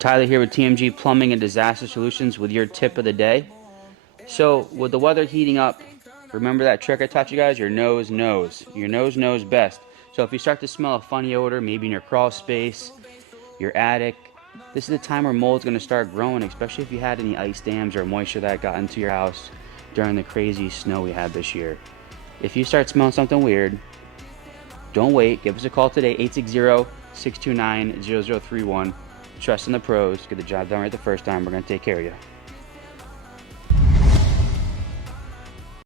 Tyler here with TMG Plumbing and Disaster Solutions with your tip of the day. So, with the weather heating up, remember that trick I taught you guys? Your nose knows. Your nose knows best. So, if you start to smell a funny odor, maybe in your crawl space, your attic, this is the time where mold's going to start growing, especially if you had any ice dams or moisture that got into your house during the crazy snow we had this year. If you start smelling something weird, don't wait. Give us a call today, 860-629-0031. Trust in the pros. Get the job done right the first time. We're going to take care of you.